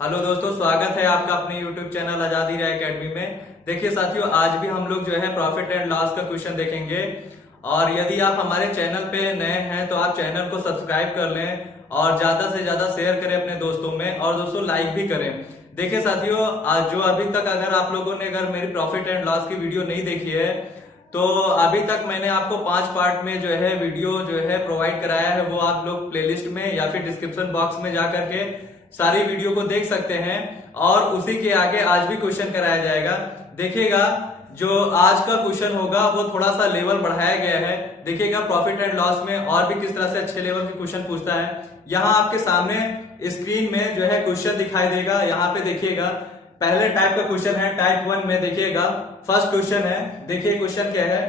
Hello दोस्तों, स्वागत है आपका अपने YouTube चैनल आजादी राय एकेडमी में। देखिए साथियों, आज भी हम लोग जो है प्रॉफिट एंड लॉस का क्वेश्चन देखेंगे। और यदि आप हमारे चैनल पे नए हैं तो आप चैनल को सब्सक्राइब कर लें और ज्यादा से ज्यादा शेयर करें अपने दोस्तों में, और दोस्तों लाइक भी करें। देखिए साथियों, आज जो अभी तक अगर आप लोगों ने अगर मेरी प्रॉफिट एंड लॉस की वीडियो नहीं देखी है तो अभी तक मैंने आपको 5 पार्ट में जो है वीडियो जो है प्रोवाइड कराया है। वो आप लोग प्लेलिस्ट में या फिर डिस्क्रिप्शन बॉक्स में जा करके सारी वीडियो को देख सकते हैं। और उसी के आगे आज भी क्वेश्चन कराया जाएगा। देखिएगा, जो आज का क्वेश्चन होगा वो थोड़ा सा लेवल बढ़ाया गया है। देखिएगा प्रॉफिट एंड लॉस में और भी किस तरह से अच्छे लेवल के क्वेश्चन पूछता है। यहाँ आपके सामने स्क्रीन में जो है क्वेश्चन दिखाई देगा। यहाँ पे देखिएगा, पहले टाइप का क्वेश्चन है, टाइप 1 में देखिएगा फर्स्ट क्वेश्चन है। देखिए क्वेश्चन क्या है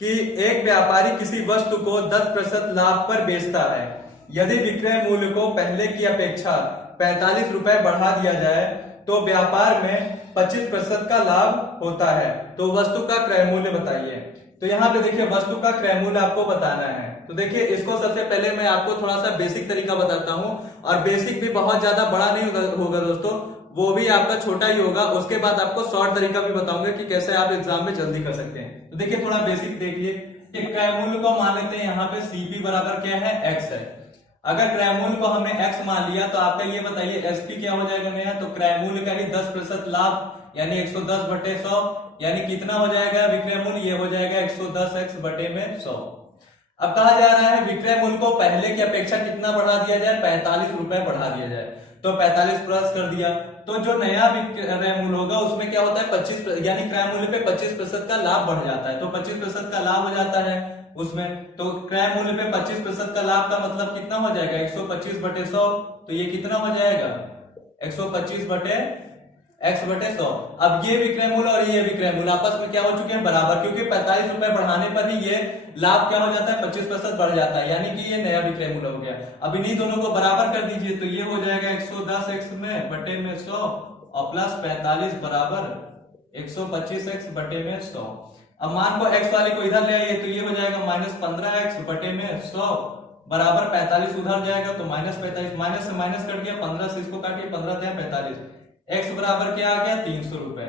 कि एक व्यापारी किसी वस्तु को 10% लाभ पर बेचता है। यदि विक्रय मूल्य को पहले की अपेक्षा 45 रुपए बढ़ा दिया जाए तो व्यापार में 25% का लाभ होता है, तो वस्तु का क्रय मूल्य बताइए। तो यहाँ पे देखिए वस्तु का क्रय मूल्य आपको बताना है। तो देखिए इसको सबसे पहले मैं आपको थोड़ा सा बेसिक तरीका बताता हूँ, और बेसिक भी बहुत ज्यादा बड़ा नहीं होगा दोस्तों, वो भी आपका छोटा ही होगा। उसके बाद आपको शॉर्ट तरीका भी बताऊंगा कि कैसे आप एग्जाम में जल्दी कर सकते हैं। तो देखिए थोड़ा बेसिक देखिए, क्रय मूल्य को मान लेते हैं यहाँ पे सीपी बराबर क्या है, एक्स है। अगर क्रय मूल्य को हमने x मान लिया तो आपका ये बताइए एसपी क्या हो जाएगा नया। तो क्रय मूल्य का ही 10% लाभ यानी 110 बटे 100, यानी कितना हो जाएगा विक्रय मूल्य, ये हो जाएगा 110x बटे में 100। अब कहा जा रहा है विक्रय मूल्य को पहले की अपेक्षा कितना बढ़ा दिया जाए, 45 रुपए बढ़ा दिया जाए। तो 45 प्लस कर दिया, तो जो नया विक्रय मूल्य होगा उसमें क्या होता है 25, यानी क्रय मूल्य पे 25% का लाभ बढ़ जाता है। तो 25% का लाभ हो जाता है उसमें। तो क्रय मूल्य पे 25% का लाभ का मतलब कितना हो जाएगा, 125 बटे 100। तो ये कितना हो जाएगा 125 बटे x बटे 100। अब ये विक्रय मूल्य और ये विक्रय मूल्य आपस में क्या हो चुके हैं, बराबर, क्योंकि 45 रुपए बढ़ाने पर ही ये लाभ क्या हो जाता है 25% बढ़ जाता है, यानी कि ये नया विक्रय मूल्य हो गया। अब इन्हीं दोनों को बराबर कर दीजिए, तो ये हो जाएगा 110x में बटे में 100 और प्लस 45 बराबर 125x बटे में 100। अब मान को x वाले को इधर ले आइए, तो ये हो जाएगा -15x बटे में 100 बराबर 45 उधर जाएगा तो -45, माइनस से माइनस कट गया, 15 से इसको काटिए, 15 से 45, x बराबर क्या आ गया 300 रुपए।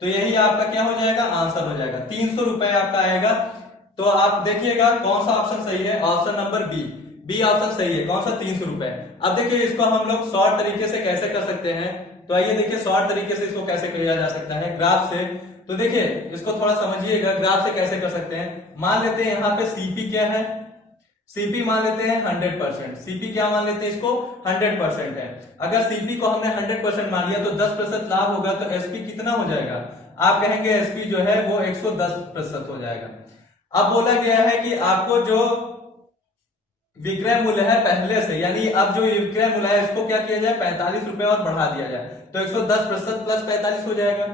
तो यही आपका क्या हो जाएगा, आंसर हो जाएगा 300 रुपए आपका आएगा। तो आप देखिएगा कौन सा ऑप्शन सही है, ऑप्शन नंबर बी ऑप्शन सही है। कौन सा, 300 रुपए। अब देखिए इसको हम लोग शॉर्ट तरीके से कैसे कर सकते हैं। तो आइए देखिए शॉर्ट तरीके से इसको कैसे किया जा सकता है, ग्राफ से। तो देखिए इसको थोड़ा समझिएगा, ग्राफ से कैसे कर सकते हैं। मान लेते हैं यहाँ पे सीपी क्या है, सीपी मान लेते हैं 100%। सीपी क्या मान लेते हैं, इसको 100% है। अगर सीपी को हमने 100% मान लिया तो 10% लाभ होगा, तो एसपी कितना हो जाएगा, आप कहेंगे एसपी जो है वो 110% हो जाएगा। अब बोला गया है कि आपको जो विक्रय मूल्य है पहले से, यानी अब जो विक्रय मूल्य है इसको क्या किया जाए, 45 रुपए और बढ़ा दिया जाए, तो 110% प्लस 45 हो जाएगा।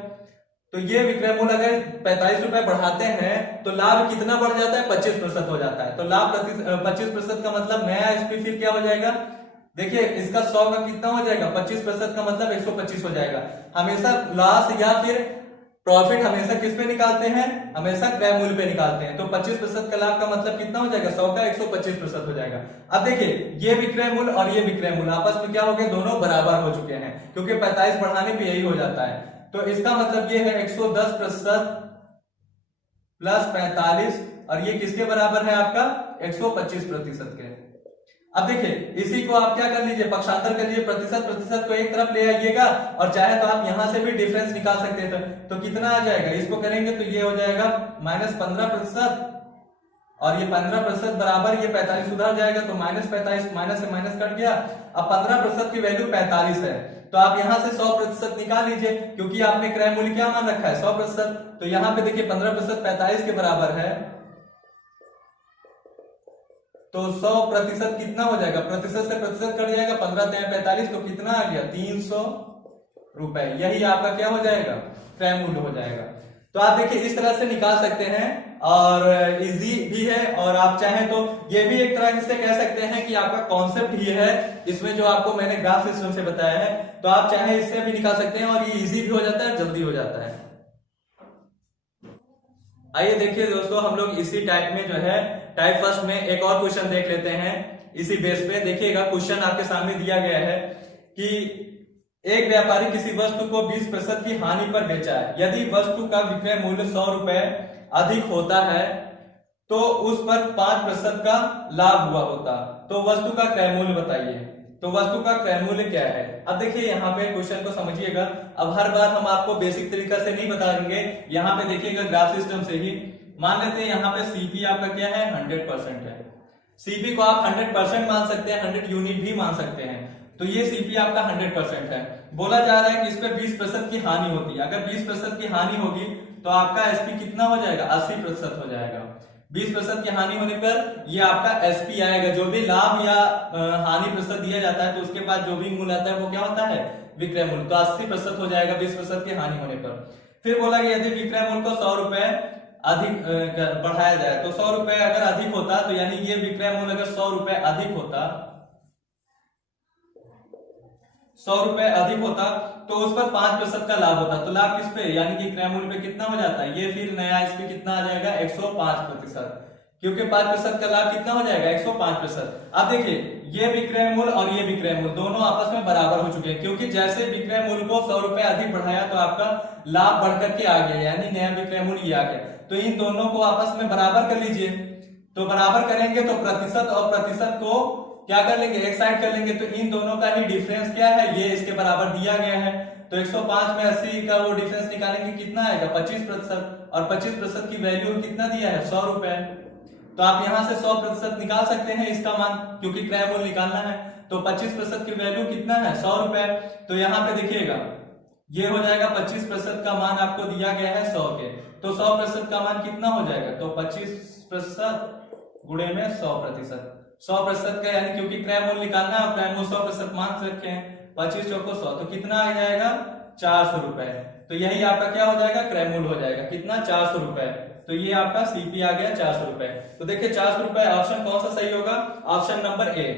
तो ये विक्रय मूल्य अगर 45 रुपए बढ़ाते हैं तो लाभ कितना बढ़ जाता है, 25% हो जाता है। तो लाभ 25% का मतलब नया एसपी फिर क्या हो जाएगा, देखिए इसका 100 का कितना हो जाएगा, 25% का मतलब 125 हो जाएगा। हमेशा लॉस या फिर प्रॉफिट हमेशा किस पे निकालते हैं, हमेशा क्रय मूल्य पे निकालते हैं। तो 25% का लाभ का मतलब कितना हो जाएगा, 100 का 125% हो जाएगा। अब देखिए ये विक्रय मूल्य और ये विक्रय मूल्य आपस में क्या हो गए, दोनों बराबर हो चुके हैं, क्योंकि 45 बढ़ाने पे यही हो जाता है। तो इसका मतलब ये है 110% प्लस 45, और ये किसके बराबर है आपका 125% के। अब देखिए इसी को आप क्या कर लीजिए, पक्षांतर कर लीजिए, प्रतिशत प्रतिशत को एक तरफ ले आइएगा, और चाहे तो आप यहां से भी डिफरेंस निकाल सकते हैं। तो कितना आ जाएगा, इसको करेंगे तो ये हो जाएगा -15%, और ये 15% बराबर ये 45 उधर जाएगा, तो -45, माइनस से माइनस कट गया। अब 15% की वैल्यू 45 है, तो आप यहां से 100% निकाल लीजिए, क्योंकि आपने क्रय मूल्य क्या मान रखा है 100%। तो यहां पे देखिए 15% 45 के बराबर है, तो 100% कितना हो जाएगा, प्रतिशत से प्रतिशत कट जाएगा, 15 से 45, तो कितना आ गया 300 रुपए। यही आपका क्या हो जाएगा, क्रय मूल्य हो जाएगा। तो आप देखिए इस तरह से निकाल सकते हैं, और इजी भी है। और आप चाहें तो ये भी एक तरह से कह सकते हैं कि आपका कॉन्सेप्ट ही है इसमें, जो आपको मैंने ग्राफ सिस्टम से बताया है। तो आप चाहे इससे भी निकाल सकते हैं, और ये इजी भी हो जाता है, जल्दी हो जाता है। आइए देखिए दोस्तों, हम लोग इसी टाइप में जो है टाइप फर्स्ट में एक और क्वेश्चन देख लेते हैं। इसी बेस पे देखिएगा, क्वेश्चन आपके सामने दिया गया है कि एक व्यापारी किसी वस्तु को 20% की हानि पर बेचा है। यदि वस्तु का विक्रय मूल्य 100 रुपए अधिक होता है तो उस पर 5% का लाभ हुआ होता, तो वस्तु का क्रय मूल्य बताइए। तो वस्तु का क्रय मूल्य क्या है? अब देखिए यहाँ पे क्वेश्चन को समझिएगा। अब हर बार हम आपको बेसिक तरीका से नहीं बताएंगे, यहाँ पे देखिएगा ग्राफ सिस्टम से ही। मान लेते हैं यहाँ पे सीपी आपका क्या है, 100% है। सीपी को आप 100% मान सकते हैं, 100 यूनिट भी मान सकते हैं। तो ये सीपी आपका 100% है। बोला जा रहा है कि इस पे 20% की हानि होती है। अगर 20% की हानि होगी तो आपका एसपी कितना हो जाएगा, 80% हो जाएगा। 20% की हानि होने पर ये आपका एसपी आएगा। जो भी लाभ या हानि प्रतिशत दिया जाता है तो उसके बाद जो भी मूल्य आता है वो क्या होता है, विक्रय मूल्य। तो 80% हो जाएगा 20% की हानि होने पर। फिर बोला कि यदि विक्रय मूल्य को 100 रुपए अधिक बढ़ाया जाए, तो 100 रुपए अगर अधिक होता, तो यानी ये विक्रय मूल्य अगर 100 रुपए अधिक होता, 100 रुपए अधिक होता तो उस पर 5% का लाभ होता। तो लाभ किस पे, यानी कि क्रय मूल्य पे कितना हो जाता है, ये फिर नया इस पे कितना आ जाएगा, 105%। क्योंकि 5% का लाभ कितना हो जाएगा, 105%। अब देखिए ये विक्रय मूल्य और ये विक्रय मूल्य दोनों आपस में बराबर हो चुके हैं, क्योंकि जैसे विक्रय मूल्य को 100 रुपए अधिक बढ़ाया तो आपका लाभ बढ़कर के आ गया, यानी नया विक्रय मूल्य ये आ गया। तो इन दोनों को आपस में बराबर कर लीजिए। तो बराबर करेंगे तो प्रतिशत और प्रतिशत को क्या कर लेंगे, एक साइड कर लेंगे। तो इन दोनों का ही डिफरेंस क्या है, ये इसके बराबर दिया गया है। तो 105 में 80 का वो डिफरेंस निकालेंगे, कितना आएगा, 25%। और 25% की वैल्यू कितना दिया है, 100 रुपए। तो आप यहां से 100% निकाल सकते हैं इसका मान, क्योंकि क्रय मूल्य निकालना है। तो 25% की वैल्यू कितना है, 100 रुपए। तो यहाँ पे देखिएगा ये हो जाएगा 25% का मान आपको दिया गया है 100 के। तो 100% का मान कितना हो जाएगा, तो 25% गुणे में 100%। 100% का यानी क्योंकि क्रय मूल्य निकालना है और क्रय मूल्य 100% मान रखे हैं, 25 चौको 100, तो कितना आ जाएगा, 400 रुपए। तो यही आपका क्या हो जाएगा, क्रय मूल्य हो जाएगा कितना, 400 रुपए। तो ये आपका सीपी आ गया 400 रुपए। तो देखिए 400 रुपए ऑप्शन कौन सा सही होगा, option number A.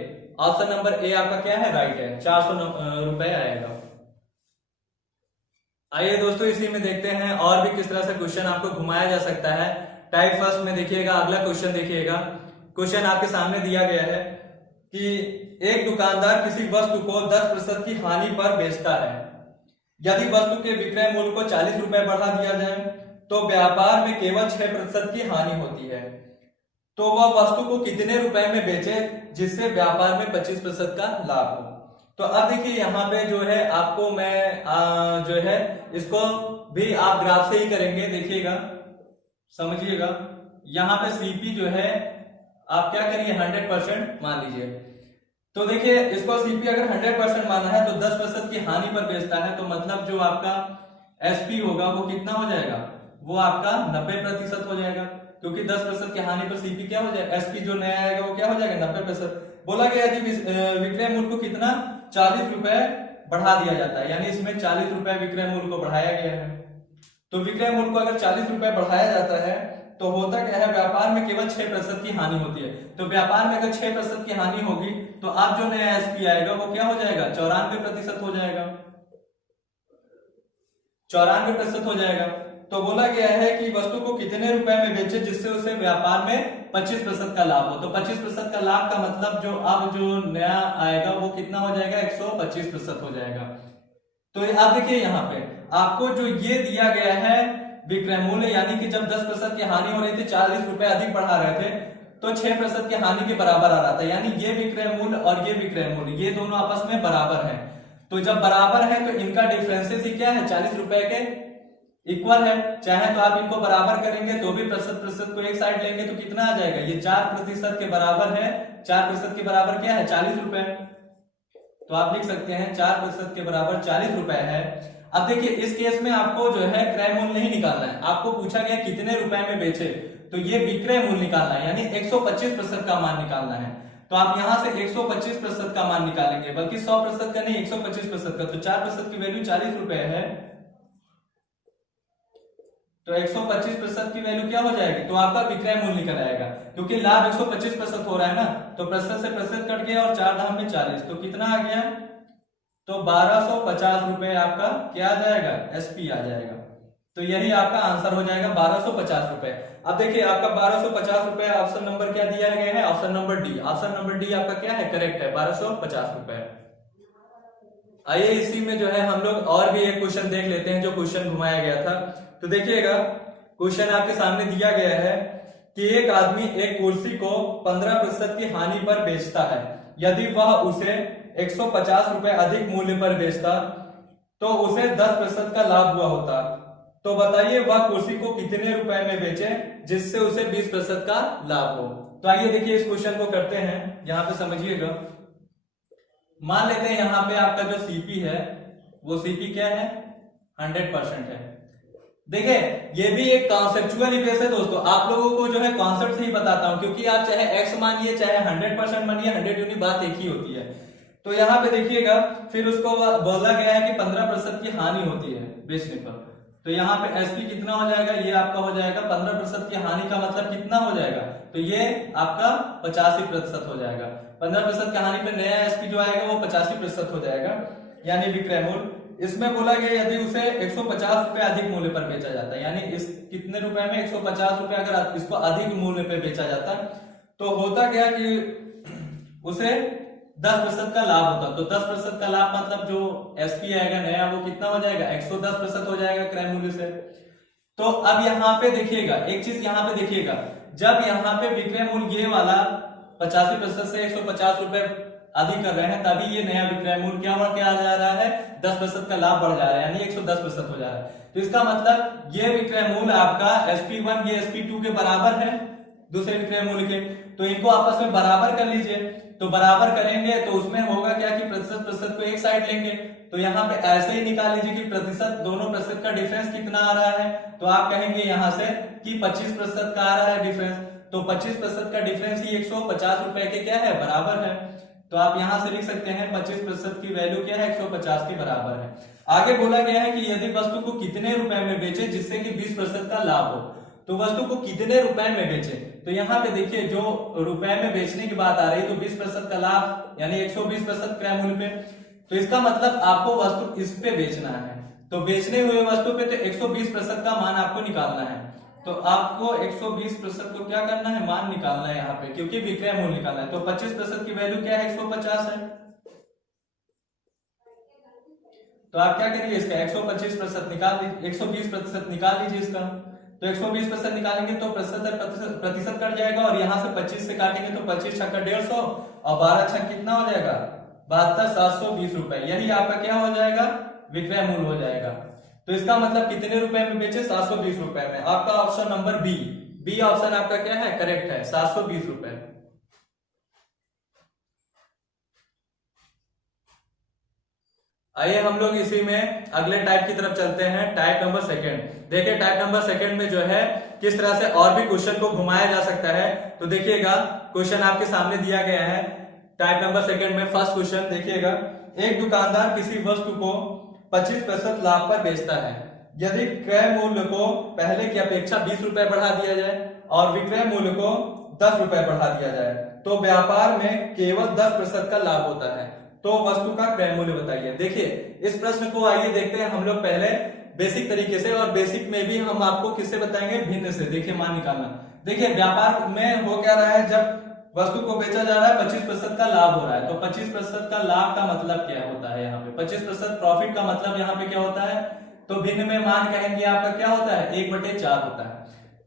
Option number A आपका क्या है, राइट है, 400 रुपए आएगा। आइए दोस्तों इसी में देखते हैं और भी किस तरह से क्वेश्चन आपको घुमाया जा सकता है। टाइप फर्स्ट में देखिएगा, अगला क्वेश्चन देखिएगा। क्वेश्चन आपके सामने दिया गया है कि एक दुकानदार किसी वस्तु को 10% की हानि पर बेचता है। यदि वस्तु के विक्रय मूल्य को 40 रुपए बढ़ा दिया जाए तो व्यापार में केवल 6% की हानि होती है। तो वह वस्तु को कितने रुपए में बेचे जिससे व्यापार में 25% का लाभ हो। तो अब देखिए यहाँ पे जो है आपको मैं जो है इसको भी आप ग्राफ से ही करेंगे, देखिएगा समझिएगा। यहाँ पे सीपी जो है आप क्या करिए, 100% मान लीजिए। तो देखिए इसको सीपी अगर 100% माना है तो 10% की हानि पर बेचता है, तो मतलब जो आपका एसपी होगा वो कितना हो जाएगा, वो आपका 90% हो जाएगा। क्योंकि 10% की हानि पर सीपी क्या हो जाएगा, एसपी जो नया आएगा वो क्या हो जाएगा, 90%। बोला गया यदि विक्रय मूल्य को कितना, 40 रुपए बढ़ा दिया जाता है, यानी इसमें 40 रुपए विक्रय मूल्य को बढ़ाया गया है। तो विक्रय मूल्य को अगर 40 रुपए बढ़ाया जाता है तो होता क्या है, व्यापार में केवल 6% की हानि होती है। तो व्यापार में अगर 6% की हानि होगी तो अब जो नया एसपी आएगा वो क्या हो जाएगा, 94% हो जाएगा, 94% हो जाएगा। तो बोला गया है कि वस्तु को कितने रुपए में बेचे जिससे उसे व्यापार में 25% का लाभ हो। तो 25% का लाभ का मतलब जो अब जो नया आएगा वो कितना हो जाएगा, 125% हो जाएगा। तो आप देखिए यहाँ पे आपको जो ये दिया गया है विक्रय मूल्य, यानी कि जब 10% की हानि हो रही थी, 40 रुपए अधिक बढ़ा रहे थे, तो 6% की हानि के बराबर आ रहा था। यानी ये विक्रय मूल्य और ये विक्रय मूल्य ये दोनों आपस में बराबर हैं। तो जब बराबर है तो इनका डिफरेंसेस ही क्या है, 40 रुपए के इक्वल है। चाहे तो आप इनको बराबर करेंगे तो भी प्रतिशत को एक साइड लेंगे तो कितना आ जाएगा, ये 4% के बराबर है। 4% के बराबर क्या है, 40 रुपए। तो आप लिख सकते हैं 4% के बराबर 40 रुपए है। अब देखिए इस केस में आपको जो है क्रय मूल्य नहीं निकालना है, आपको पूछा गया कितने रुपए में बेचे, तो ये विक्रय मूल्य निकालना है, यानी 125% का मान निकालना है। तो आप यहां से 125% का मान निकालेंगे, बल्कि 100% का नहीं, 125% का। तो 4% की वैल्यू 40 रुपए है, तो 125% की वैल्यू क्या हो जाएगी, तो आपका विक्रय मूल्य निकल आएगा। क्योंकि लाभ 125% हो रहा है ना, तो प्रतिशत से प्रतिशत कट गया और 4 धाम में 40, तो कितना आ गया, तो 1250 रुपए आपका क्या आ जाएगा, एसपी आ जाएगा। तो यही आपका आंसर हो जाएगा 1250 रुपए। अब देखिए आपका 1250 रुपए ऑप्शन नंबर क्या दिया गया है, option number D. Option number D आपका क्या है, करेक्ट है, 1250 रुपए। आइए इसी में जो है हम लोग और भी एक क्वेश्चन देख लेते हैं जो क्वेश्चन घुमाया गया था। तो देखिएगा क्वेश्चन आपके सामने दिया गया है कि एक आदमी एक कुर्सी को 15% की हानि पर बेचता है। यदि वह उसे 150 रुपए अधिक मूल्य पर बेचता तो उसे 10% का लाभ हुआ होता। तो बताइए वह कुर्सी को कितने रुपए में बेचे जिससे उसे 20% का लाभ हो। तो आइए देखिए इस क्वेश्चन को करते हैं, यहां पे समझिएगा। मान लेते हैं यहाँ पे आपका जो सीपी है वो सीपी क्या है, 100% है। देखिए ये भी एक कॉन्सेप्चुअल ईक्वेशन है दोस्तों, आप लोगों को जो है कॉन्सेप्ट से ही बताता हूं, क्योंकि आप चाहे एक्स मानिए चाहे 100% मानिए 100 यूनिट बात एक ही होती है। तो यहाँ पे देखिएगा फिर उसको बोला गया है कि 15% की हानि होती है बेचने पर। तो यहाँ पे एसपी कितना हो जाएगा, ये आपका हो जाएगा 15% की हानि का मतलब कितना हो जाएगा, तो ये आपका 85% हो जाएगा। 15% की हानि पे नया एसपी जो आएगा वो 85% हो जाएगा, यानी विक्रय मूल्य। इसमें बोला गया यदि उसे 150 रुपए अधिक मूल्य पर बेचा जाता है, यानी इस कितने रुपए में 150 रुपए अगर इसको अधिक मूल्य पे बेचा जाता तो होता क्या कि उसे 10% का लाभ होता। तो 10% का लाभ मतलब जो एसपी आएगा नया वो कितना हो जाएगा, 110% हो जाएगा क्रय मूल्य से। तो अब यहाँ पे देखिएगा एक चीज, यहाँ पे देखिएगा जब यहाँ पे विक्रय मूल्य ये वाला 85% से 150 रुपए अधिक कर रहे हैं तभी ये नया विक्रय मूल्य क्या आ जा रहा है, 10% का लाभ बढ़ जा रहा है, यानी 110% हो जा रहा है। तो इसका मतलब ये विक्रय मूल्य आपका SP1 ये SP2 के बराबर है दूसरे विक्रय मूल्य के। तो इनको आपस में बराबर कर लीजिए। तो बराबर करेंगे तो उसमें होगा क्या कि प्रतिशत को एक साइड लेंगे। तो यहाँ पे ऐसे ही निकाल लीजिए कि प्रतिशत, दोनों प्रतिशत का डिफरेंस कितना आ रहा है, तो आप कहेंगे यहाँ से कि 25% का आ रहा है डिफरेंस। तो 25% का डिफरेंस ही 150 रुपए के क्या है, बराबर है। तो आप यहां से लिख सकते हैं 25% की वैल्यू क्या है, 150 के बराबर है। आगे बोला गया है कि यदि वस्तु को कितने रुपए में बेचे जिससे कि 20% का लाभ हो। तो वस्तु को कितने रुपए में बेचे, तो यहाँ पे देखिए जो रुपए में बेचने की बात आ रही है तो 20% का लाभ यानी 120% क्रय मूल्य पे। तो इसका मतलब आपको वस्तु इस पे बेचना है, तो बेचने हुए वस्तु पे तो 120% का मान आपको निकालना है। तो आपको 120% को क्या करना है, मान निकालना है यहाँ पे, क्योंकि विक्रय मूल्य निकालना है। तो 25% की वैल्यू क्या है, 150 है। तो आप क्या करिए इसका 125% निकाल लीजिए, 120% निकाल लीजिए इसका। तो 120% निकालेंगे तो प्रतिशत कट जाएगा और यहाँ से 25 से काटेंगे तो 25 छक्का 150 और 12 छक कितना हो जाएगा, 72,720 रुपए। यही आपका क्या हो जाएगा, विक्रय मूल्य हो जाएगा। तो इसका मतलब कितने रुपए में बेचे, 720 रुपए में। आपका ऑप्शन नंबर बी ऑप्शन आपका क्या है, करेक्ट है, 720 रुपए। आइए हम लोग इसी में अगले टाइप की तरफ चलते हैं, टाइप नंबर सेकंड। देखिए टाइप नंबर सेकंड में जो है किस तरह से और भी क्वेश्चन को घुमाया जा सकता है। तो देखिएगा क्वेश्चन आपके सामने दिया गया है टाइप नंबर सेकंड में। फर्स्ट क्वेश्चन देखिएगा, एक दुकानदार किसी वस्तु को 25% लाभ पर बेचता है। यदि क्रय मूल्य को पहले की अपेक्षा 20 रुपए बढ़ा दिया जाए और विक्रय मूल्य को 10 रुपए बढ़ा दिया जाए तो व्यापार में केवल 10% का लाभ होता है, तो वस्तु का क्रय मूल्य बताइए। देखिए इस प्रश्न को आइए देखते हैं हम लोग पहले बेसिक तरीके से, और बेसिक में भी हम आपको किससे बताएंगे, भिन्न से। देखिए मान निकालना, देखिए व्यापार में हो क्या रहा है, जब वस्तु को बेचा जा रहा है 25% का लाभ हो रहा है। तो 25% का लाभ का मतलब क्या होता है, यहाँ पे 25% प्रॉफिट का मतलब यहाँ पे क्या होता है, तो भिन्न में मान कहेंगे आपका क्या होता है, 1/4 होता है।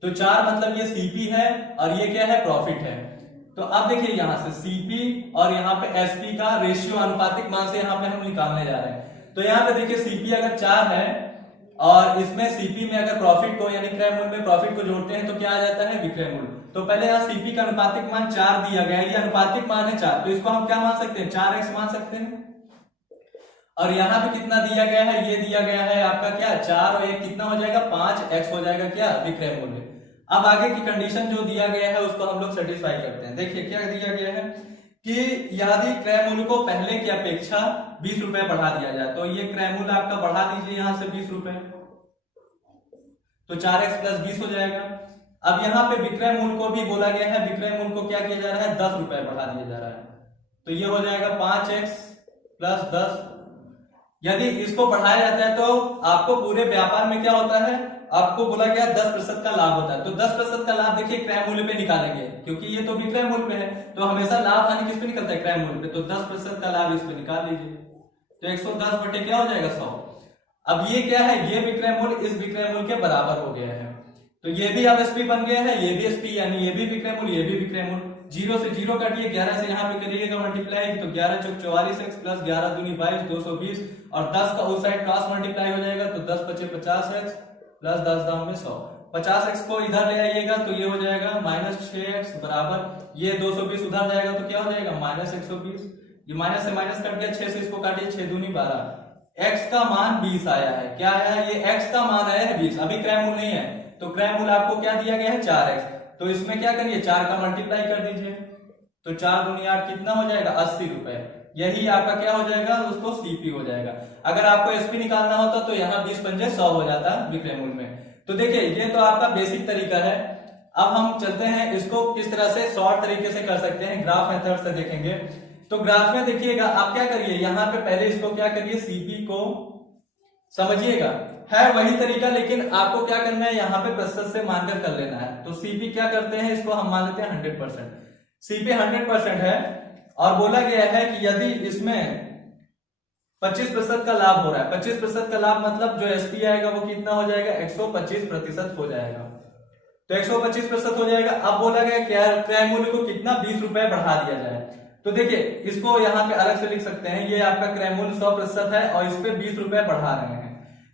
तो 4 मतलब ये सीपी है और ये क्या है, प्रॉफिट है। तो अब देखिए यहां से सीपी और यहाँ पे एसपी का रेशियो अनुपातिक मान से यहाँ पे हम निकालने जा रहे हैं। तो यहाँ पे देखिए सीपी अगर 4 है और इसमें सीपी में अगर प्रॉफिट को यानी क्रय मूल्य में प्रॉफिट को जोड़ते हैं तो क्या आ जाता है, विक्रय मूल्य। तो पहले यहाँ सीपी का अनुपातिक मान 4 दिया गया है, ये अनुपातिक मान है 4, तो इसको हम क्या मान सकते हैं, 4x मान सकते हैं। और यहाँ पे कितना दिया गया है, ये दिया गया है आपका क्या, 4 और 1 कितना हो जाएगा, 5x हो जाएगा क्या, विक्रय मूल्य। अब आगे की कंडीशन जो दिया गया है उसको हम लोग सेटिस्फाई करते हैं। देखिए क्या दिया गया है कि यदि क्रय मूल्य को पहले की अपेक्षा 20 रुपए बढ़ा दिया जाए, तो ये क्रय मूल्य आपका बढ़ा दीजिए यहां से 20 रुपए, तो 4x + 20 हो जाएगा। अब यहाँ पे विक्रय मूल्य को भी बोला गया है, विक्रय मूल्य को क्या किया जा रहा है, 10 रुपए बढ़ा दिया जा रहा है, तो ये हो जाएगा 5x + 10। यदि इसको बढ़ाया जाता है तो आपको पूरे व्यापार में क्या होता है, आपको बोला गया 10% का लाभ होता है। तो 10% का लाभ देखिए क्रय मूल्य पे निकालेंगे, क्योंकि ये तो विक्रय मूल्य पे है, तो हमेशा लाभ हानि किस पे निकलता है, क्रय मूल्य पे। तो 10% का लाभ इस पे निकाल लीजिए। तो 110 बटे क्या हो जाएगा 100। अब ये क्या है, ये विक्रय मूल्य इस विक्रय मूल्य के बराबर हो गया है, तो ये भी अब एसपी बन गया है, ये भी एसपी, यानी ये भी विक्रय मूल्य, ये भी विक्रय मूल्य। 0 से 0 काटिए, 11 से यहाँ पे करिएगा मल्टीप्लाई, तो 11 चौक 44x प्लस 11 दूनी 22 220, और 10 का उस साइड क्रॉस मल्टीप्लाई हो जाएगा, तो 10 पचे 50x प्लस 10 दाम में 100। 50x को इधर ले आइएगा तो ये हो जाएगा -6x बराबर, ये 220 उधर जाएगा तो क्या हो जाएगा -120, ये माइनस से माइनस कट गया, 6 से इसको काटिए, 6 दूनी 12। x का मान 20 आया है, क्या आया है, ये x का मान आया है 20, अभी क्रय मूल्य नहीं है, तो क्रय मूल्य आपको क्या दिया गया है 4x, तो इसमें क्या करिए 4 का मल्टीप्लाई कर दीजिए, तो 4 दूनी 8 कितना हो जाएगा 80 रुपए, यही आपका क्या हो जाएगा दोस्तों सीपी हो जाएगा। अगर आपको एसपी निकालना होता तो यहाँ 20 पंजे 100 हो जाता विक्रय मूल्य में। तो देखिए ये तो आपका बेसिक तरीका है। अब हम चलते हैं इसको किस तरह से शॉर्ट तरीके से कर सकते हैं, ग्राफ मेथड से देखेंगे। तो ग्राफ में देखिएगा आप क्या करिए, यहाँ पे पहले इसको क्या करिए सीपी को समझिएगा, है वही तरीका, लेकिन आपको क्या करना है यहाँ पे प्रतिशत से मानकर कर लेना है। तो सीपी क्या करते हैं, इसको हम मान लेते हैं 100%, सीपी 100% है, और बोला गया है कि यदि इसमें 25% का लाभ हो रहा है, 25% का लाभ मतलब जो एसपी आएगा वो कितना हो जाएगा 125% हो जाएगा, तो 125% हो जाएगा। अब बोला गया क्या क्रय मूल्य को कितना 20 रुपए बढ़ा दिया जाए, तो देखिए इसको यहाँ पे अलग से लिख सकते हैं, ये आपका क्रय मूल्य 100% है और इस पे 20 रुपए बढ़ा रहे हैं।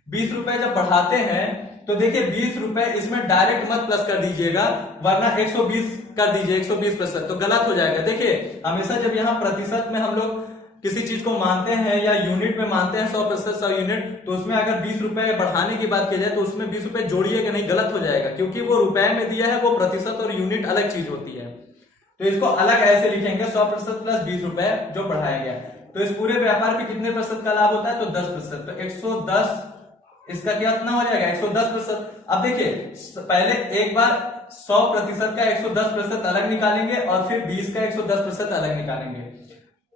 20 रुपए जब बढ़ाते हैं तो देखिए 20 रुपए इसमें डायरेक्ट मत प्लस कर दीजिएगा, वरना 120 कर दीजिए, 120%, तो गलत हो जाएगा। देखिए हमेशा जब यहाँ प्रतिशत में हम लोग किसी चीज को मानते हैं या यूनिट में मानते हैं 100% 100 यूनिट, तो उसमें अगर 20 रुपए बढ़ाने की बात की जाए तो उसमें 20 रुपए जोड़िएगा नहीं, गलत हो जाएगा, क्योंकि वो रुपए में दिया है, वो प्रतिशत और यूनिट अलग चीज होती है। तो इसको अलग ऐसे लिखेंगे 100% प्लस 20 रुपए जो बढ़ाया गया। तो इस पूरे व्यापार पे कितने प्रतिशत का लाभ होता है, तो 10%, तो 110 इसका कितना हो जाएगा 110%। अब देखिए पहले एक बार 100% का 110% अलग निकालेंगे और फिर 20 का 110% अलग निकालेंगे।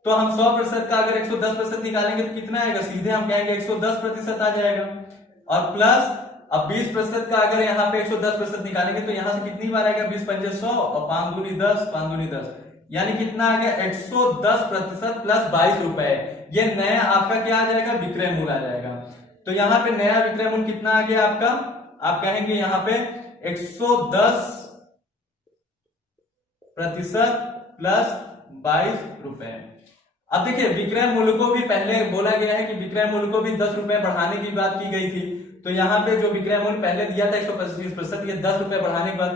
तो हम 100% का अगर 110% निकालेंगे तो कितना आएगा, सीधे हम कहेंगे 110% आ जाएगा, और प्लस अब 20% का अगर यहाँ पे 110% निकालेंगे तो यहाँ से कितनी बार आएगा 20 पंजे 100 और 5 दूनी 10, 5 दूनी 10, यानी कितना आ गया 110% प्लस 22 रुपए, ये नया आपका क्या आ जाएगा विक्रय मूल्य आ जाएगा। तो यहाँ पे नया विक्रय मूल्य कितना आ गया आपका, आप कहेंगे यहाँ पे 110% प्लस 22 रुपए। अब देखिए विक्रय मूल्य को भी पहले बोला गया है कि विक्रय मूल्य को भी 10 रुपए बढ़ाने की बात की गई थी, तो यहाँ पे जो विक्रय मूल्य पहले दिया था 125%, ये 10 रुपए बढ़ाने की बात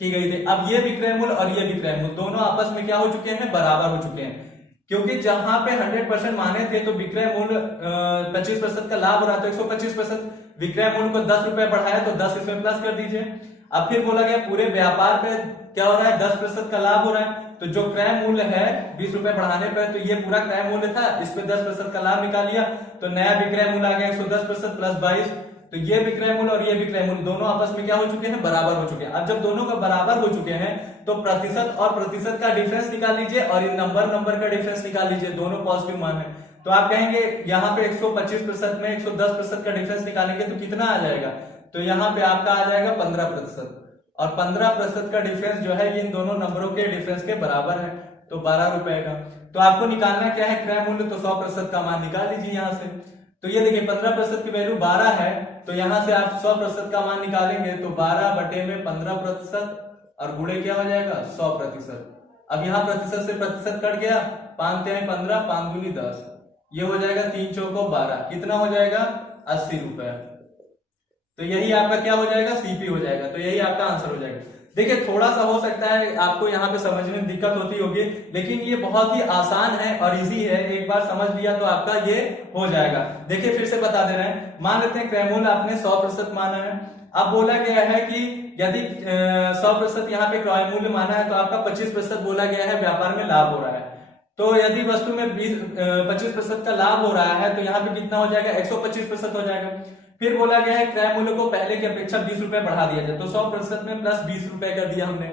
की गई थी। अब ये विक्रय मूल्य और ये विक्रय मूल्य दोनों आपस में क्या हो चुके हैं, बराबर हो चुके हैं, क्योंकि जहां पे 100% माने थे तो विक्रय मूल्य 25% का लाभ हो रहा था, 125% विक्रय मूल्य को 10 रुपए बढ़ाया तो 10 इसमें प्लस कर दीजिए। अब फिर बोला गया पूरे व्यापार पे क्या हो रहा है 10% का लाभ हो रहा है, तो जो क्रय मूल्य है 20 रुपए बढ़ाने पर, तो ये पूरा क्रय मूल्य था, इस पे 10% का लाभ निकाल लिया, तो नया विक्रय मूल्य आ गया 110% प्लस 22। तो ये विक्रय मूल्य और ये विक्रय मूल्य दोनों आपस में क्या हो चुके हैं, बराबर हो चुके हैं। अब जब दोनों का बराबर हो चुके हैं तो प्रतिशत और प्रतिशत का डिफरेंस निकाल लीजिए और इन नंबर का डिफरेंस निकाल लीजिए, दोनों पॉजिटिव मान है। तो आप कहेंगे यहाँ पे 125% में 110% का डिफरेंस निकालेंगे तो कितना आ जाएगा, तो यहाँ पे आपका आ जाएगा 15%, और 15% का डिफरेंस जो है इन दोनों नंबरों के डिफरेंस के बराबर है, तो 12 रुपए का। तो आपको निकालना क्या है क्रय मूल्य, तो 100% का मान निकाल लीजिए यहाँ से। तो ये देखिए 15% की वैल्यू 12 है, तो यहाँ से आप 100% का मान निकालेंगे तो 12 बटे में 15% और गुणे क्या हो जाएगा 100%। अब यहाँ प्रतिशत से प्रतिशत कट गया, 5 तिहाई 15, 5 दूनी 10, ये हो जाएगा 3 चौको 12, कितना हो जाएगा 80 रुपए। तो यही आपका क्या हो जाएगा सीपी हो जाएगा, तो यही आपका आंसर हो जाएगा। देखिए थोड़ा सा हो सकता है आपको यहाँ पे समझने में दिक्कत होती होगी, लेकिन ये बहुत ही आसान है और इजी है, एक बार समझ लिया तो आपका ये हो जाएगा। देखिए फिर से बता दे रहे हैं, मान लेते हैं क्रय मूल्य आपने 100% माना है। अब बोला गया है कि यदि 100% यहाँ पे क्रय मूल्य माना है तो आपका 25% बोला गया है व्यापार में लाभ हो रहा है। तो यदि वस्तु में 25% का लाभ हो रहा है तो यहाँ पे कितना हो जाएगा 125% हो जाएगा। फिर बोला गया है क्रय मूल्य को पहले की अपेक्षा 20 रुपए बढ़ा दिया जाए, तो 100% में प्लस 20 रुपए कर दिया हमने,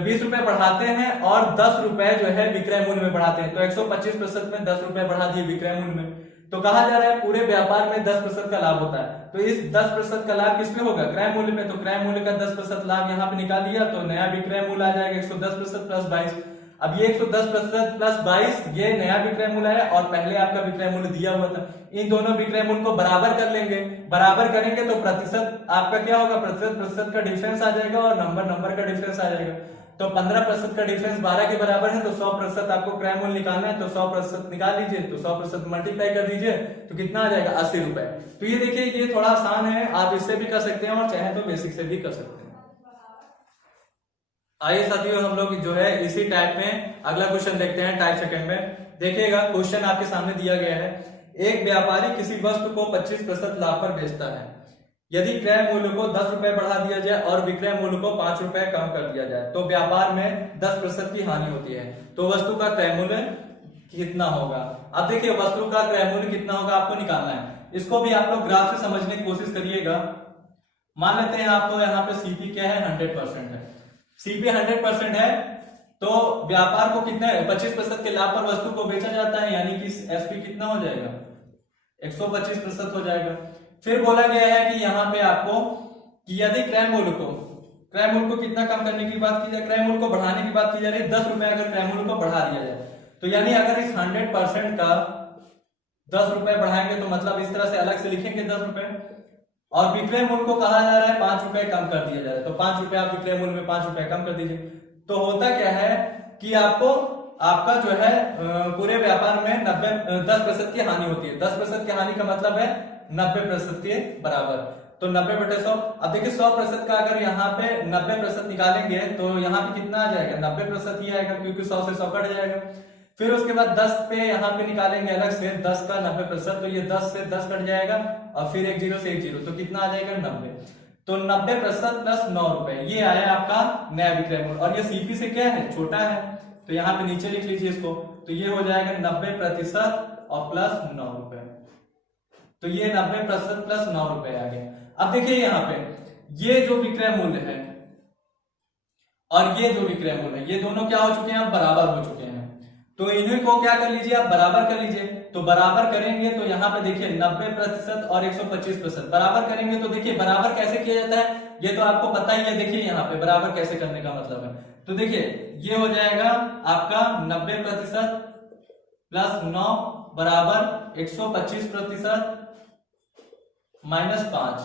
20 रुपए बढ़ाते हैं और 10 रुपए जो है विक्रय मूल्य में बढ़ाते हैं, तो 125% में 10 रुपए बढ़ा दिए विक्रय मूल्य में। तो कहा जा रहा है पूरे व्यापार में 10% का लाभ होता है, तो इस 10% का लाभ किसमें होगा क्रय मूल्य में, तो क्रय मूल्य का 10% लाभ यहाँ पे निकाल दिया, तो नया विक्रय मूल्य आ जाएगा 110% प्लस 22। अब ये 110% प्लस 22 ये नया विक्रय मूल्य है और पहले आपका विक्रय मूल्य दिया हुआ था। इन दोनों विक्रय मूल्य को बराबर कर लेंगे, बराबर करेंगे तो प्रतिशत आपका क्या होगा, प्रतिशत प्रतिशत का डिफरेंस आ जाएगा और नंबर नंबर का डिफरेंस आ जाएगा। तो 15% का डिफरेंस 12 के बराबर है, तो 100% आपको क्रय मूल्य निकालना है, तो 100% निकाल लीजिए, तो 100% मल्टीप्लाई कर दीजिए तो कितना आ जाएगा, 80 रुपए। तो ये देखिए ये थोड़ा आसान है, आप इससे भी कर सकते हैं और चाहे तो बेसिक से भी कर सकते हैं। आइए साथियों हम लोग जो है इसी टाइप में अगला क्वेश्चन देखते हैं टाइप सेकंड में। देखिएगा क्वेश्चन आपके सामने दिया गया है, एक व्यापारी किसी वस्तु को 25% लाभ पर बेचता है। यदि क्रय मूल्य को 10 रुपए बढ़ा दिया जाए और विक्रय मूल्य को 5 रुपए कम कर दिया जाए तो व्यापार में 10% की हानि होती है, तो वस्तु का क्रय मूल्य कितना होगा। अब देखिए वस्तु का क्रय मूल्य कितना होगा आपको निकालना है। इसको भी आप लोग ग्राफ से समझने की कोशिश करिएगा। मान लेते हैं आपको यहाँ पे सीपी क्या है, 100% है। सीपी 100% है तो व्यापार को कितने 25% के लाभ पर वस्तु को बेचा जाता है, यानी कि एसपी कितना हो जाएगा, 125% हो जाएगा। फिर बोला गया है कि यहाँ पे आपको कि यदि क्रय मूल्य को कितना कम करने की बात की जाए, क्रय मूल्य को बढ़ाने की बात की जा रही है, 10 रुपए अगर क्रय मूल्य को बढ़ा दिया जाए तो यानी अगर इस 100% का 10 रुपए बढ़ाएंगे तो मतलब इस तरह से अलग से लिखेंगे 10 रुपए, और विक्रय मूल्य को कहा जा रहा है 5 रुपए कम कर दिया जाए, तो 5 रुपए आप विक्रय मूल्य में 5 रुपए कम कर दीजिए। तो होता क्या है कि आपको आपका जो है पूरे व्यापार में 10% की हानि होती है। 10% की हानि का मतलब है 90% के बराबर, तो 90/100। अब देखिए 100% का अगर यहाँ पे 90% निकालेंगे तो यहाँ पे कितना आ जाएगा, 90% ही आएगा, क्योंकि 100 से 100 कट जाएगा। फिर उसके बाद 10 पे यहाँ पे निकालेंगे अलग से 10 का 90%, तो ये 10 से 10 कट जाएगा और फिर एक 0 से एक 0, तो कितना आ जाएगा 90। तो 90% प्लस 9 रुपए ये आया आपका नया विक्रय मूल्य, और ये सीपी से क्या है, छोटा है, तो यहाँ पे नीचे लिख लीजिए इसको, तो ये हो जाएगा 90% और प्लस 9 रुपए, तो ये 90% प्लस 9 रुपए आ गया। अब देखिए यहाँ पे ये जो विक्रय मूल्य है और ये जो विक्रय मूल्य है, ये दोनों क्या हो चुके हैं, अब बराबर हो चुके हैं। तो इन्हीं को क्या कर लीजिए, आप बराबर कर लीजिए। तो बराबर करेंगे तो यहाँ पे देखिए 90% और 125% बराबर करेंगे, तो देखिए बराबर कैसे किया जाता है ये तो आपको पता ही है। देखिए यहाँ पे बराबर कैसे करने का मतलब है, तो देखिए ये हो जाएगा आपका 90% प्लस 9 बराबर 125% माइनस 5,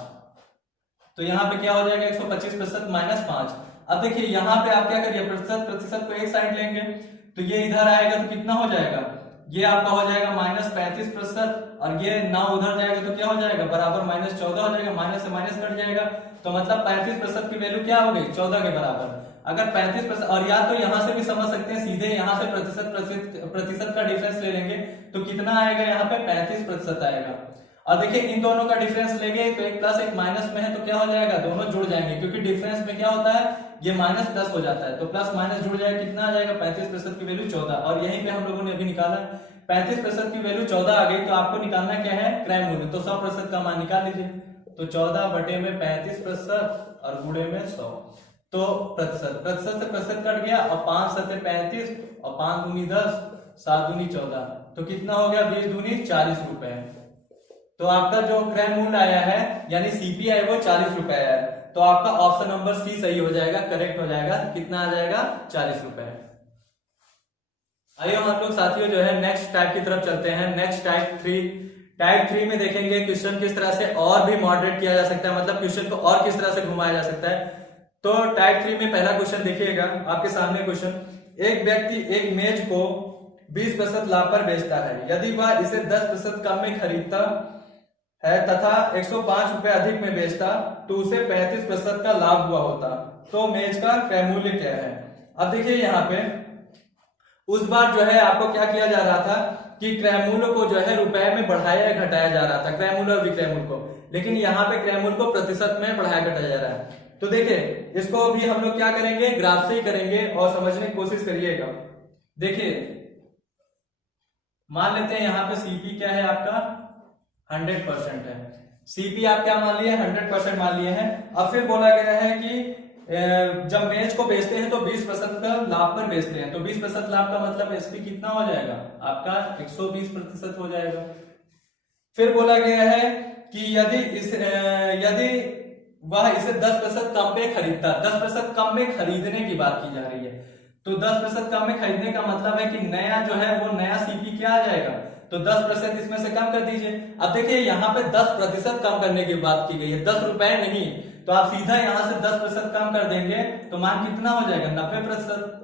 तो यहाँ पे क्या हो जाएगा 125% माइनस 5। अब देखिए यहाँ पे आप क्या करिए, प्रतिशत प्रतिशत को एक साइड लेंगे तो ये इधर आएगा तो कितना हो जाएगा, ये आपका हो जाएगा -35%, और ये 9 उधर जाएगा तो क्या हो जाएगा बराबर -14 हो जाएगा, माइनस से माइनस कट जाएगा, तो मतलब 35% की वैल्यू क्या हो गई 14 के बराबर। अगर 35%, और या तो यहां से भी समझ सकते हैं सीधे यहां से प्रतिशत का डिफरेंस ले लेंगे तो कितना आएगा, यहाँ पे 35% आएगा। और देखिए इन दोनों का डिफरेंस लेंगे तो एक प्लस एक माइनस में है तो क्या हो जाएगा, दोनों जुड़ जाएंगे, क्योंकि डिफरेंस में क्या होता है ये माइनस प्लस हो जाता है, तो प्लस माइनस जुड़ जाएगा, कितना आ जाएगा 35% की वैल्यू 14, और यहीं पे हम लोगों ने अभी निकाला 35% की वैल्यू 14 आ गई, तो आपको निकालना क्या है क्रय मूल्य, तो 100% का मान निकाल लीजिए, तो 14 बटे में 35% और गुणे में 100, तो प्रतिशत प्रतिशत से प्रतिशत कट गया, और 5 सत्ते 35 और 5 दूनी 10 7 दूनी 14, तो कितना हो गया 20 दूनी 40 रुपए। तो आपका जो क्रय मूल्य आया है यानी सीपी है वो 40 रुपए है, तो आपका ऑप्शन नंबर सी सही हो जाएगा, करेक्ट हो जाएगा। कितना आ जाएगा 40 रुपए। आइए हम लोग साथियों जो है नेक्स्ट टाइप की तरफ चलते हैं। नेक्स्ट टाइप 3, टाइप 3 में देखेंगे क्वेश्चन किस तरह से और भी मॉडरेट किया जा सकता है, मतलब क्वेश्चन को और किस तरह से घुमाया जा सकता है। तो टाइप 3 में पहला क्वेश्चन देखिएगा आपके सामने क्वेश्चन, एक व्यक्ति एक मेज को 20% लाभ पर बेचता है, यदि वह इसे 10% कम में खरीदता है तथा 105 रुपए अधिक में बेचता तो उसे 35% का लाभ हुआ होता, तो मेज का क्रय मूल्य क्या है। अब देखिए यहाँ पे उस बार जो है आपको क्या किया जा रहा था कि क्रय मूल्य को जो है रुपए में बढ़ाया या घटाया जा रहा था, क्रय मूल्य और विक्रय मूल्य को, लेकिन यहाँ पे क्रय मूल्य को प्रतिशत में बढ़ाया घटाया जा रहा है। तो देखिए इसको भी हम लोग क्या करेंगे, ग्राफ से ही करेंगे और समझने की कोशिश करिएगा। देखिए मान लेते हैं यहाँ पे सीपी क्या है आपका 100% है, सीपी आप क्या मान लिए 100% मान लिए हैं। अब फिर बोला गया है कि जब मेज को बेचते हैं तो 20% का लाभ पर बेचते हैं, तो 20% लाभ का मतलब एसपी कितना हो जाएगा आपका 120% हो जाएगा। फिर बोला गया है कि यदि वह इसे 10% कम पे खरीदता, 10% कम में खरीदने की बात की जा रही है, तो 10% कम में खरीदने का मतलब है कि नया जो है वो नया सीपी क्या आ जाएगा, तो 10% इसमें से कम कर दीजिए। अब देखिए यहाँ पे 10% कम करने की बात की गई है, 10 रुपए नहीं, तो आप सीधा यहाँ से 10% कम कर देंगे तो मान कितना हो जाएगा 90%।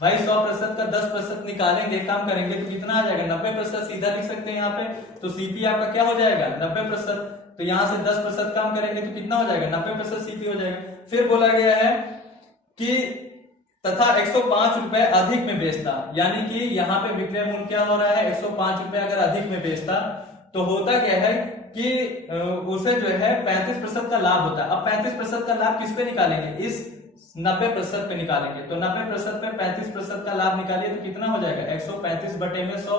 भाई 100% का 10% निकालेंगे, कम करेंगे तो कितना आ जाएगा 90%, सीधा लिख सकते हैं यहाँ पे। तो सीपी आपका क्या हो जाएगा 90%, तो यहाँ से 10% कम करेंगे तो कितना हो जाएगा 90% सीपी हो जाएगा। फिर बोला गया है कि तथा 105 रुपए अधिक में बेचता, यानी कि यहाँ पे विक्रय मूल्य क्या हो रहा है 105 रुपए अगर अधिक में बेचता तो होता क्या है कि उसे जो है 35% का लाभ होता है। अब 35% का लाभ किस पे निकालेंगे, इस 90% पे निकालेंगे, तो 90% पे 35% का लाभ निकालिए तो कितना हो जाएगा 135 बटे में 100।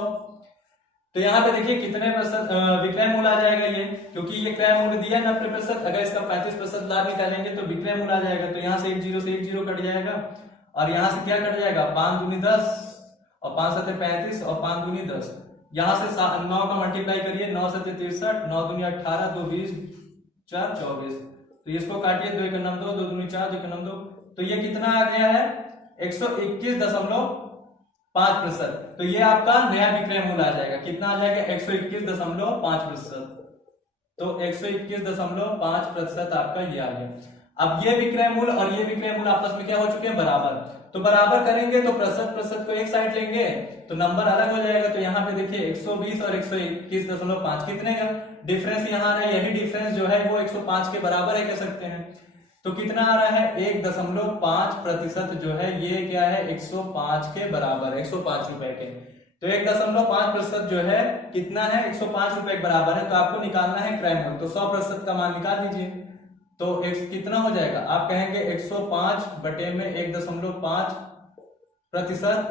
तो यहाँ पे देखिए कितने % विक्रय मूल्य आ जाएगा ये, क्योंकि ये क्रय मूल्य दिया है 90%, अगर इसका 35% लाभ निकालेंगे तो विक्रय मूल्य आ जाएगा। तो यहाँ से एक जीरो कट जाएगा और यहाँ से क्या कट जाएगा 5 दूनी 10 और 5 सत्ते 35 और 5 दूनी 10, यहाँ से 9 का मल्टीप्लाई करिए, 9 सत्ते 63, 9 दूनी 18, 2 20, 4 24, तो इसको काटिए, 2 1 9 2, 2 दूनी 4, 2 1 9 2, तो ये कितना आ गया है 121.5%। तो ये आपका नया विक्रय मूल्य आ जाएगा, कितना आ जाएगा 121.5%। तो 121.5% आपका ये आ गया। अब ये विक्रय मूल्य और ये विक्रय मूल्य आपस में क्या हो चुके हैं बराबर, तो बराबर करेंगे तो प्रतिशत को एक साइड लेंगे तो नंबर अलग हो जाएगा। तो यहाँ पे देखिए 120 और 121.5 कितने का डिफरेंस यहाँ आ रहा है, यही डिफरेंस जो है वो 105 के बराबर है कह सकते हैं। तो कितना आ रहा है 1.5% जो है ये क्या है 105 के बराबर, 105 रुपए के। तो 1.5% जो है कितना है 105 रुपए के बराबर है। तो आपको निकालना है क्रय मूल्य, तो 100% का मान निकाल दीजिए, तो कितना हो जाएगा आप कहेंगे 105 बटे में 1.5%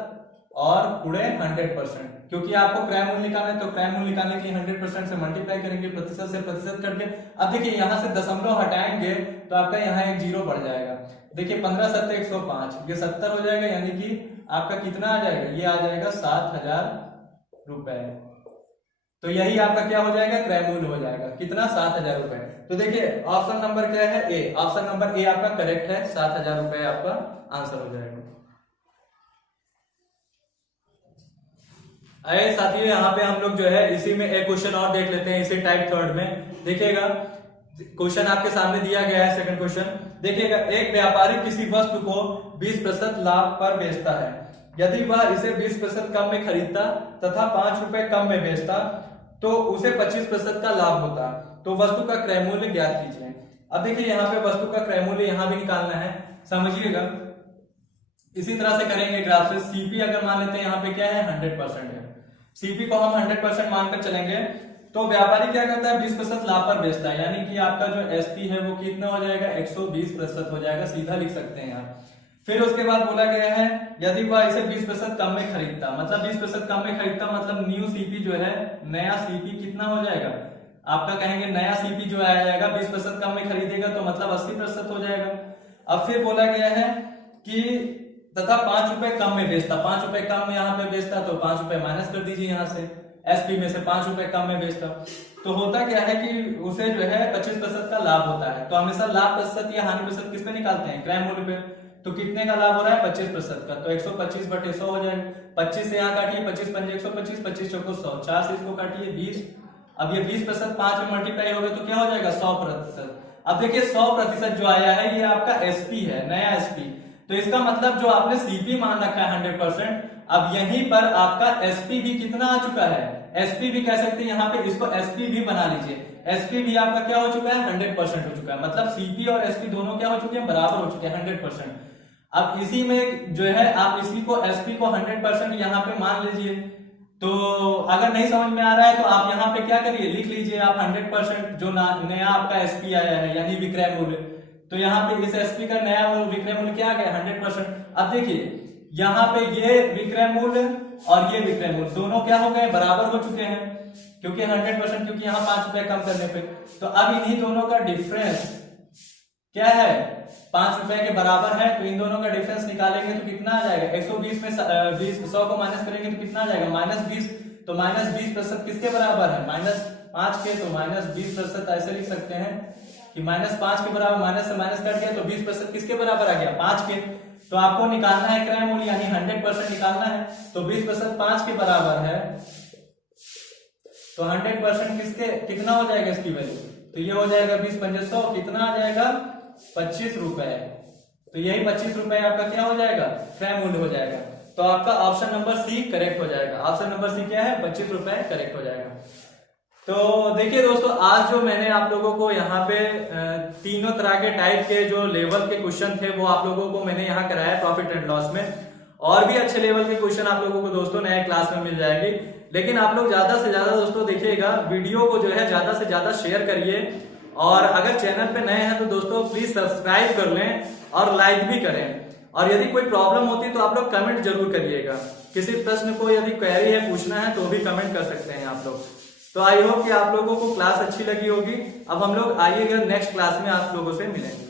और गुणे 100%, क्योंकि आपको क्रय मूल्य निकालना है तो क्रय मूल्य निकालने के लिए 100% से मल्टीप्लाई करेंगे, प्रतिशत से प्रतिशत करके। अब देखिए यहाँ से दशमलव हटाएंगे तो आपका यहाँ एक जीरो बढ़ जाएगा। देखिए 15 सत्ते 105, ये 70 हो जाएगा, यानी कि आपका कितना आ जाएगा, ये आ जाएगा 7,000 रुपए। तो यही आपका क्या हो जाएगा क्रय मूल्य हो जाएगा, कितना 7,000 रुपए। तो देखिए ऑप्शन नंबर क्या है ए, ऑप्शन नंबर ए आपका करेक्ट है, 7,000 रुपए आपका आंसर हो जाएगा। अरे साथियों यहाँ पे हम लोग जो है इसी में एक क्वेश्चन और देख लेते हैं, इसी टाइप थर्ड में। देखिएगा क्वेश्चन आपके सामने दिया गया है, सेकंड क्वेश्चन देखिएगा। एक व्यापारी किसी वस्तु को 20% लाभ पर बेचता है, यदि वह इसे 20% कम में खरीदता तथा 5 रुपए कम में बेचता तो उसे 25% का लाभ होता। तो वस्तु का क्रय मूल्य ज्ञात कीजिए। अब देखिए यहाँ पे वस्तु का क्रय मूल्य यहाँ भी निकालना है, समझिएगा इसी तरह से करेंगे ग्राफ से। सीपी अगर मान लेते हैं यहाँ पे क्या है 100% है, सीपी को हम 100% मानकर चलेंगे तो व्यापारी क्या करता है 20% लाभ पर बेचता है, यानी कि आपका जो एसपी है वो कितना हो जाएगा 120% हो जाएगा, सीधा लिख सकते हैं यहाँ। फिर उसके बाद बोला गया है यदि वह इसे 20% कम में खरीदता, मतलब 20% कम में खरीदता मतलब न्यू सीपी जो है नया सीपी कितना हो जाएगा आपका, कहेंगे नया सीपी जो आ जाएगा 20% कम में खरीदेगा तो मतलब 80% हो जाएगा। अब फिर बोला गया है कि तथा 5 रुपए कम में बेचता, 5 रुपए कम में यहाँ पे बेचता तो 5 रुपए माइनस कर दीजिए यहाँ से, एसपी में से 5 रुपए कम में बेचता तो होता क्या है कि उसे जो है 25% का लाभ होता है। तो हमेशा लाभ प्रतिशत या हानि प्रतिशत किस पे निकालते हैं क्रय मूल्य पे, तो कितने का लाभ हो रहा है 25% का, तो 125 बटे 100 हो जाएगा। 25 से यहाँ काटिए, 25 पंजे 125, 25 चौको 100, 4 से इसको काटिए 20। अब ये 20% 5 में मल्टीप्लाई हो गया तो क्या हो जाएगा 100%। अब देखिए 100% जो आया है ये आपका एसपी है, नया एसपी, तो इसका मतलब जो आपने सीपी मान रखा है 100%, अब यहीं पर आपका एसपी भी कितना आ चुका है, एसपी भी कह सकते हैं यहाँ पे, इसको एसपी भी बना लीजिए। एसपी भी आपका क्या हो चुका है 100% हो चुका है, मतलब सीपी और एसपी दोनों क्या हो चुके हैं बराबर हो चुके हैं 100%। अब इसी में जो है आप इसी को एसपी को 100% यहाँ पे मान लीजिए। तो अगर नहीं समझ में आ रहा है तो आप यहाँ पे क्या करिए लिख लीजिए आप 100% जो नया आपका एसपी आया है यानी विक्रय मूल्य, तो यहाँ पे इस एसपी का नया विक्रय मूल्य क्या आ गया 100%। अब देखिए यहाँ पे ये विक्रय मूल्य और ये विक्रय मूल्य दोनों क्या हो गए बराबर हो चुके हैं, क्योंकि 100%, क्योंकि यहाँ 5 रुपए कम करने पे। तो अब इन्हीं दोनों का डिफरेंस क्या है 5 रुपए के बराबर है, तो इन दोनों का डिफरेंस निकालेंगे तो कितना आ जाएगा 120 में 100 को माइनस करेंगे तो कितना आ जाएगा -20, तो -20% किसके बराबर है -5 के, तो -20% ऐसे लिख सकते हैं कि -5 के बराबर, माइनस से माइनस कट गया तो 20% किसके बराबर आ गया 5 के। तो आपको निकालना है क्रय मूल्य, यानी 100% निकालना है। तो 20% 5 के बराबर है, तो 100% किसके कितना हो जाएगा इसकी वैल्यू, तो ये हो जाएगा 20 पंजे 100, कितना आ जाएगा 25 रुपए। तो यही 25 रुपए आपका क्या हो जाएगा, क्रय मूल्य हो जाएगा। तो आपका ऑप्शन नंबर सी करेक्ट हो जाएगा। ऑप्शन नंबर सी क्या है, 25 रुपए करेक्ट हो जाएगा। तो देखिए दोस्तों, आज जो मैंने आप लोगों को यहाँ पे तीनों तरह के टाइप के जो लेवल के क्वेश्चन थे वो आप लोगों को मैंने यहाँ कराया प्रॉफिट एंड लॉस में। और भी अच्छे लेवल के क्वेश्चन आप लोगों को दोस्तों नए क्लास में मिल जाएंगे। लेकिन आप लोग ज्यादा से ज्यादा दोस्तों देखिएगा, वीडियो को जो है ज्यादा से ज्यादा शेयर करिए, और अगर चैनल पे नए हैं तो दोस्तों प्लीज सब्सक्राइब कर लें और लाइक भी करें। और यदि कोई प्रॉब्लम होती है तो आप लोग कमेंट जरूर करिएगा। किसी प्रश्न को यदि क्वेरी है, पूछना है, तो भी कमेंट कर सकते हैं आप लोग। तो आई होप कि आप लोगों को क्लास अच्छी लगी होगी। अब हम लोग आइएगा नेक्स्ट क्लास में आप लोगों से मिलेंगे।